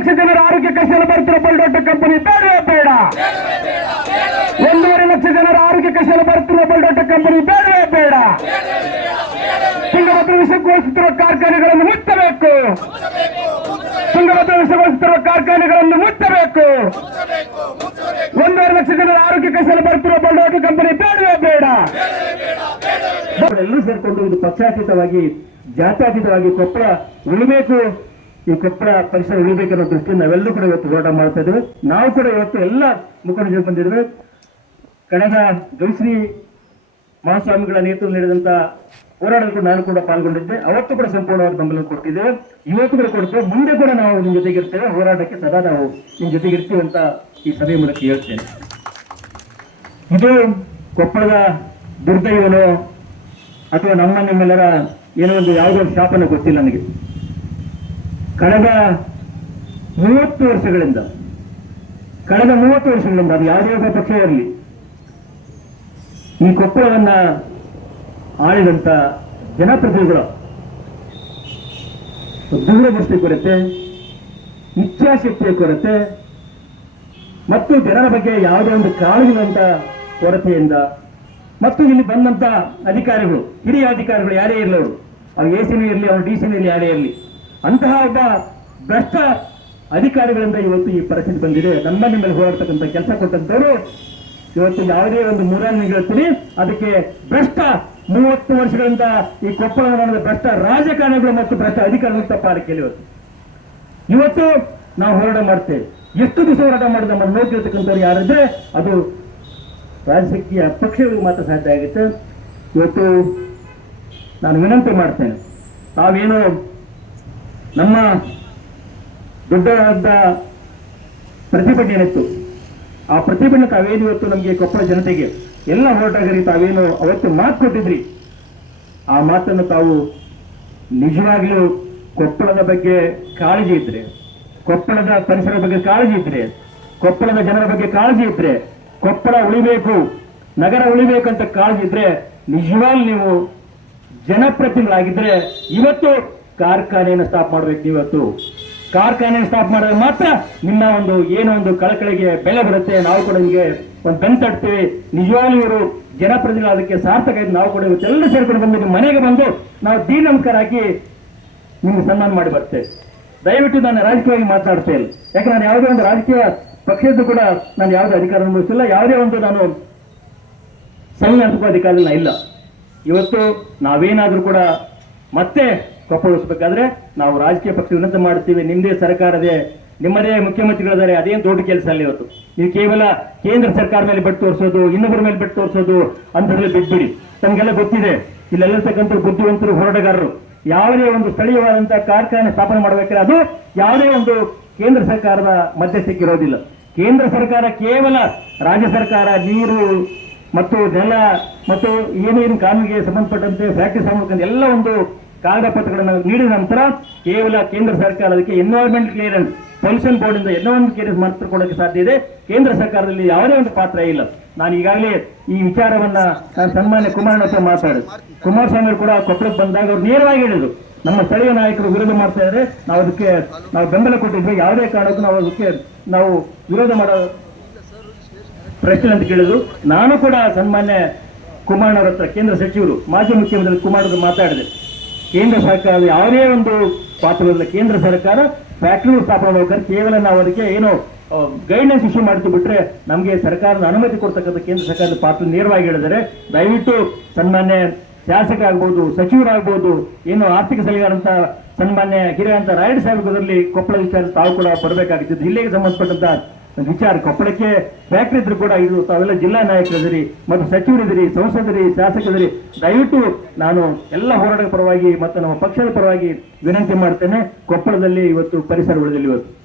ಲಕ್ಷ ಜನರ ಆರೋಗ್ಯ ಕಷ್ಟದಲ್ಲಿ ಬರ್ತಿರೋ ಬಲ್ಡೋಟ ಕಂಪನಿ, ಬೇಡವೇ ಬೇಡ. ಒಂದೂವರೆ ಲಕ್ಷ ಜನರ ಆರೋಗ್ಯ ಕಷ್ಟದಲ್ಲಿ ಬರ್ತಿರೋ ಬಲ್ಡೋಟ ಕಂಪನಿ, ಬೇಡವೇ ಬೇಡ. ತುಂಗಭದ್ರ ವಿಷಗೊಳಿಸುತ್ತಿರುವ ಕಾರ್ಖಾನೆಗಳನ್ನು ಮುಚ್ಚಬೇಕು. ತುಂಗಭದ್ರ ವಿಷಗೊಳಿಸುತ್ತಿರುವ ಕಾರ್ಖಾನೆಗಳನ್ನು ಮುಚ್ಚಬೇಕು. ಒಂದೂವರೆ ಲಕ್ಷ ಜನರ ಆರೋಗ್ಯ ಕಷ್ಟದಲ್ಲಿ ಬರ್ತಿರೋ ಬಲ್ಡೋಟ ಕಂಪನಿ, ಬೇಡವೇ ಬೇಡ. ಎಲ್ಲರೂ ಸೇರ್ಕೊಂಡು ಇದು ಪಕ್ಷಾತೀತವಾಗಿ, ಜಾತ್ಯಾತೀತವಾಗಿ ಕೊಪ್ಪಳ ಉಳಿಬೇಕು. ಈ ಕೊಪ್ಪಳ ಪರಿಸರ ಉಳಿಬೇಕನ್ನೋ ದೃಷ್ಟಿಯಿಂದ ನಾವೆಲ್ಲರೂ ಕೂಡ ಇವತ್ತು ಹೋರಾಟ ಮಾಡ್ತಾ ಇದ್ದೇವೆ. ನಾವು ಕೂಡ ಇವತ್ತು ಎಲ್ಲ ಮುಖಂಡರು ಬಂದಿದ್ದೇವೆ. ಕಳೆದ ಗವಿಶ್ರೀ ಮಹಾಸ್ವಾಮಿಗಳ ನೇತೃತ್ವ ನೀಡಿದಂತ ಹೋರಾಟದಲ್ಲಿ ನಾನು ಕೂಡ ಪಾಲ್ಗೊಂಡಿದ್ದೆ. ಅವತ್ತು ಕೂಡ ಸಂಪೂರ್ಣವಾದ ಬೆಂಬಲ ಕೊಟ್ಟಿದ್ದೇವೆ ಇವತ್ತು ಕೂಡ ಕೊಡ್ತೇವೆ. ಮುಂದೆ ಕೂಡ ನಾವು ನಿಮ್ಮ ಜೊತೆಗಿರ್ತೇವೆ. ಹೋರಾಟಕ್ಕೆ ಸದಾ ನಾವು ನಿಮ್ಮ ಜೊತೆಗಿರ್ತೀವಿ ಅಂತ ಈ ಸಭೆ ಮೂಲಕ ಹೇಳ್ತೇನೆ. ಇದು ಕೊಪ್ಪಳದ ದುರ್ದೈವನೋ ಅಥವಾ ನಮ್ಮ ನಿಮ್ಮೆಲ್ಲರ ಏನೋ ಒಂದು ಯಾವುದೋ ಶಾಪನ ಗೊತ್ತಿಲ್ಲ ನನಗೆ. ಕಳೆದ ಮೂವತ್ತು ವರ್ಷಗಳಿಂದ, ಕಳೆದ ಮೂವತ್ತು ವರ್ಷಗಳಿಂದ ಅದು ಯಾವುದೇ ಒಬ್ಬ ಪಕ್ಷ ಇರಲಿ, ಈ ಕೊಪ್ಪಳವನ್ನ ಆಳಿದಂತ ಜನಪ್ರತಿನಿಧಿಗಳು ದೂರದೃಷ್ಟಿ ಕೊರತೆ, ಇಚ್ಛಾಶಕ್ತಿಯ ಕೊರತೆ, ಮತ್ತು ಜನರ ಬಗ್ಗೆ ಯಾವುದೇ ಒಂದು ಕಾಳಜಿದಂತ ಕೊರತೆಯಿಂದ, ಮತ್ತು ಇಲ್ಲಿ ಬಂದಂತ ಅಧಿಕಾರಿಗಳು, ಹಿರಿಯ ಅಧಿಕಾರಿಗಳು ಯಾರೇ ಇರಲಿ ಅವರು, ಅವ್ರು ಎ ಸಿನೇ ಇರಲಿ, ಅವ್ರು ಡಿ ಸಿನೇ ಇರಲಿ, ಯಾರೇ ಇರಲಿ ಅಂತಹ ಒಬ್ಬ ಭ್ರಷ್ಟ ಅಧಿಕಾರಿಗಳಿಂದ ಇವತ್ತು ಈ ಪರಿಸ್ಥಿತಿ ಬಂದಿದೆ. ನಮ್ಮ ಮೇಲೆ ಹೋರಾಡ್ತಕ್ಕಂಥ ಕೆಲಸ ಕೊಟ್ಟಂತವರು ಇವತ್ತು ಯಾವುದೇ ಒಂದು ಮೂರನ್ನು ಹೇಳ್ತೀನಿ. ಅದಕ್ಕೆ ಭ್ರಷ್ಟ ಮೂವತ್ತು ವರ್ಷಗಳಿಂದ ಈ ಕೊಪ್ಪಳ ನಡೆದ ಭ್ರಷ್ಟ ರಾಜಕಾರಣಿಗಳು ಮತ್ತು ಭ್ರಷ್ಟ ಅಧಿಕಾರಿಗಳು ತಪ್ಪಾರಿಕೆಯಲ್ಲಿ ಇವತ್ತು ಇವತ್ತು ನಾವು ಹೋರಾಟ ಮಾಡ್ತೇವೆ. ಎಷ್ಟು ದಿವಸ ಹೋರಾಟ ಮಾಡಿದ ನಮ್ಮ ನೋಡ್ತಿರ್ತಕ್ಕಂಥವ್ರು ಯಾರಿದ್ರೆ ಅದು ರಾಜಕೀಯ ಪಕ್ಷಗಳಿಗೆ ಮಾತ್ರ ಸಾಧ್ಯ ಆಗುತ್ತೆ. ಇವತ್ತು ನಾನು ವಿನಂತಿ ಮಾಡ್ತೇನೆ. ತಾವೇನು ನಮ್ಮ ದೊಡ್ಡದಾದ ಪ್ರತಿಭಟನೆ ಏನಿತ್ತು ಆ ಪ್ರತಿಭಟನೆ ತಾವೇನು ಇವತ್ತು ನಮಗೆ ಕೊಪ್ಪಳ ಜನತೆಗೆ? ಎಲ್ಲ ಹೋರಾಟಗಾರರಿಗೆ ತಾವೇನು ಅವತ್ತು ಮಾತು ಕೊಟ್ಟಿದ್ರಿ? ಆ ಮಾತನ್ನು ತಾವು ನಿಜವಾಗ್ಲೂ ಕೊಪ್ಪಳದ ಬಗ್ಗೆ ಕಾಳಜಿ ಇದ್ರೆ, ಕೊಪ್ಪಳದ ಪರಿಸರದ ಬಗ್ಗೆ ಕಾಳಜಿ ಇದ್ರೆ, ಕೊಪ್ಪಳದ ಜನರ ಬಗ್ಗೆ ಕಾಳಜಿ ಇದ್ರೆ, ಕೊಪ್ಪಳ ಉಳಿಬೇಕು, ನಗರ ಉಳಿಬೇಕಂತ ಕಾಳಜಿ ಇದ್ರೆ, ನಿಜವಾಗ್ಲೂ ನೀವು ಜನಪ್ರತಿನಿಧಿಗಳಾಗಿದ್ರೆ, ಇವತ್ತು ಕಾರ್ಖಾನೆಯನ್ನು ಸ್ಟಾಪ್ ಮಾಡ್ಬೇಕು ಇವತ್ತು ಕಾರ್ಖಾನೆಯನ್ನು ಸ್ಟಾಪ್ ಮಾಡಿದ್ರೆ ಮಾತ್ರ ನಿಮ್ಮ ಒಂದು ಏನೋ ಒಂದು ಕಳಕಳಿಗೆ ಬೆಲೆ ಬರುತ್ತೆ. ನಾವು ಕೂಡ ನಿಮಗೆ ಒಂದು ಬೆನ್ ತಟ್ತೀವಿ. ನಿಜವಾಗ್ಲೂ ಇವರು ಜನಪ್ರತಿನಿಧಿಗಳು ಅದಕ್ಕೆ ಸಾರ್ಥಕ ಆಯ್ತು. ನಾವು ಕೂಡ ಇವತ್ತೆಲ್ಲ ಸೇರ್ಕೊಂಡು ಬಂದು ನಿಮ್ಮ ಮನೆಗೆ ಬಂದು ನಾವು ದೀ ನಮಸ್ಕಾರ ಹಾಕಿ ನಿಮ್ಗೆ ಸನ್ಮಾನ ಮಾಡಿ ಬರ್ತೇವೆ. ದಯವಿಟ್ಟು ನಾನು ರಾಜಕೀಯವಾಗಿ ಮಾತನಾಡ್ತೇ ಇಲ್ಲ ಯಾಕೆ ನಾನು ಯಾವುದೇ ಒಂದು ರಾಜಕೀಯ ಪಕ್ಷದ್ದು ಕೂಡ ನಾನು ಯಾವುದೇ ಅಧಿಕಾರ ಅನುಭವಿಸಿಲ್ಲ. ಯಾವುದೇ ಒಂದು ನಾನು ಸಣ್ಣ ಅಧಿಕಾರದಲ್ಲಿ ನಾ ಇಲ್ಲ. ಇವತ್ತು ನಾವೇನಾದರೂ ಕೂಡ ಮತ್ತೆ ಕೊಪ್ಪಳಿಸ್ಬೇಕಾದ್ರೆ ನಾವು ರಾಜಕೀಯ ಪಕ್ಷ ವಿನಂತಿ ಮಾಡ್ತೀವಿ ನಿಮ್ಮದೇ ಸರ್ಕಾರದೇ, ನಿಮ್ಮದೇ ಮುಖ್ಯಮಂತ್ರಿಗಳಿದ್ದಾರೆ, ಅದೇನು ದೊಡ್ಡ ಕೆಲಸ ಅಲ್ಲಿ ಇವತ್ತು. ನೀವು ಕೇವಲ ಕೇಂದ್ರ ಸರ್ಕಾರ ಮೇಲೆ ಬೆಟ್ಟು ತೋರಿಸೋದು ಇನ್ನೊಬ್ಬರ ಮೇಲೆ ಬೆಟ್ಟು ತೋರಿಸೋದು ಅಂಥದ್ರಲ್ಲಿ ಬಿಟ್ಬಿಡಿ. ತಮಗೆಲ್ಲ ಗೊತ್ತಿದೆ, ಇಲ್ಲೆಲ್ಲಿರ್ತಕ್ಕಂಥ ಬುದ್ಧಿವಂತರು, ಹೋರಾಟಗಾರರು, ಯಾವುದೇ ಒಂದು ಸ್ಥಳೀಯವಾದಂತಹ ಕಾರ್ಖಾನೆ ಸ್ಥಾಪನೆ ಮಾಡಬೇಕಾದ್ರೆ ಅದು ಯಾವುದೇ ಒಂದು ಕೇಂದ್ರ ಸರ್ಕಾರದ ಮಧ್ಯಸ್ಥಿಕೆ ಸಿಕ್ಕಿರೋದಿಲ್ಲ ಕೇಂದ್ರ ಸರ್ಕಾರ ಕೇವಲ ರಾಜ್ಯ ಸರ್ಕಾರ, ನೀರು ಮತ್ತು ಜಲ ಮತ್ತು ಏನೇನು ಕಾನೂನಿಗೆ ಸಂಬಂಧಪಟ್ಟಂತೆ ಫ್ಯಾಕ್ಟ್ರಿ ಸಂಬಂಧಪಟ್ಟಂತೆ ಎಲ್ಲ ಒಂದು ಕಾಗದ ಪತ್ರಗಳನ್ನು ನೀಡಿದ ನಂತರ ಕೇವಲ ಕೇಂದ್ರ ಸರ್ಕಾರ ಅದಕ್ಕೆ ಎನ್ವೈರನ್ಮೆಂಟ್ ಕ್ಲಿಯರೆನ್ಸ್ ಪೊಲ್ಯೂಷನ್ ಬೋರ್ಡ್ ಇಂದ ಕ್ಲಿಯರೆನ್ಸ್ ಮಾತ್ರ ಕೊಡೋಕೆ ಸಾಧ್ಯ ಇದೆ. ಕೇಂದ್ರ ಸರ್ಕಾರದಲ್ಲಿ ಯಾವುದೇ ಒಂದು ಪಾತ್ರ ಇಲ್ಲ. ನಾನು ಈಗಾಗಲೇ ಈ ವಿಚಾರವನ್ನ ನಾನು ಸನ್ಮಾನ್ಯ ಕುಮಾರಣ್ಣ ಹತ್ರ ಮಾತಾಡಿದೆ. ಕುಮಾರಸ್ವಾಮಿ ಕೂಡ ಕೊಪ್ಪಳಕ್ಕೆ ಬಂದಾಗ ಅವ್ರು ನೇರವಾಗಿ ಹೇಳಿದ್ರು. ನಮ್ಮ ಸ್ಥಳೀಯ ನಾಯಕರು ವಿರೋಧ ಮಾಡ್ತಾ ಇದ್ದಾರೆ. ನಾವು ಅದಕ್ಕೆ ನಾವು ಬೆಂಬಲ ಕೊಟ್ಟಿದ್ವಿ ಯಾವುದೇ ಕಾರಣಕ್ಕೂ ನಾವು ಅದಕ್ಕೆ ನಾವು ವಿರೋಧ ಮಾಡೋ ಪ್ರಶ್ನೆ ಅಂತ ಕೇಳಿದ್ರು. ನಾನು ಕೂಡ ಸನ್ಮಾನ್ಯ ಕುಮಾರಣ್ಣವ್ರ ಹತ್ರ ಕೇಂದ್ರ ಸಚಿವರು, ಮಾಜಿ ಮುಖ್ಯಮಂತ್ರಿ ಕುಮಾರ್ ಮಾತಾಡಿದೆ. ಕೇಂದ್ರ ಸರ್ಕಾರದ ಯಾವುದೇ ಒಂದು ಪಾತ್ರವಿಲ್ಲ. ಕೇಂದ್ರ ಸರ್ಕಾರ ಫ್ಯಾಕ್ಟರಿ ಸ್ಥಾಪನೆ ಮಾಡ್ಬೇಕಾದ್ರೆ ಕೇವಲ ನಾವು ಅದಕ್ಕೆ ಏನು ಗೈಡ್ಲೈನ್ಸ್ ಇಶ್ಯೂ ಮಾಡ್ತೀವಿ ಬಿಟ್ರೆ ನಮಗೆ ಸರ್ಕಾರದ ಅನುಮತಿ ಕೊಡ್ತಕ್ಕಂಥ ಕೇಂದ್ರ ಸರ್ಕಾರದ ಪಾತ್ರ ನೇರವಾಗಿ ಹೇಳಿದರೆ ದಯವಿಟ್ಟು ಸನ್ಮಾನ್ಯ ಶಾಸಕ ಆಗ್ಬೋದು ಸಚಿವರಾಗ್ಬೋದು ಏನು ಆರ್ಥಿಕ ಸಲಹೆಗಾರಂತ ಸನ್ಮಾನ್ಯ ಹಿರಿಯ ಅಂತ ರಾಯಡ್ ಸಾಹೇಬ್ ಕೊಪ್ಪಳ ವಿಚಾರ ತಾವು ಕೂಡ ಬರಬೇಕಾಗಿತ್ತು ಜಿಲ್ಲೆಗೆ ಸಂಬಂಧಪಟ್ಟಂತ ವಿಚಾರ ಕೊಪ್ಪಳಕ್ಕೆ ಫ್ಯಾಕ್ಟ್ರಿ ಇದ್ರು ಕೂಡ ಇದು ತಾವೆಲ್ಲ ಜಿಲ್ಲಾ ನಾಯಕರಿದ್ರಿ ಮತ್ತು ಸಚಿವರಿದಿರಿ ಸಂಸದರಿ ಶಾಸಕರಿದಿರಿ ದಯವಿಟ್ಟು ನಾನು ಎಲ್ಲ ಹೋರಾಟದ ಪರವಾಗಿ ಮತ್ತು ನಮ್ಮ ಪಕ್ಷದ ಪರವಾಗಿ ವಿನಂತಿ ಮಾಡ್ತೇನೆ. ಕೊಪ್ಪಳದಲ್ಲಿ ಇವತ್ತು ಪರಿಸರ ಉಳಿದಿಲ್ಲ ಇವತ್ತು.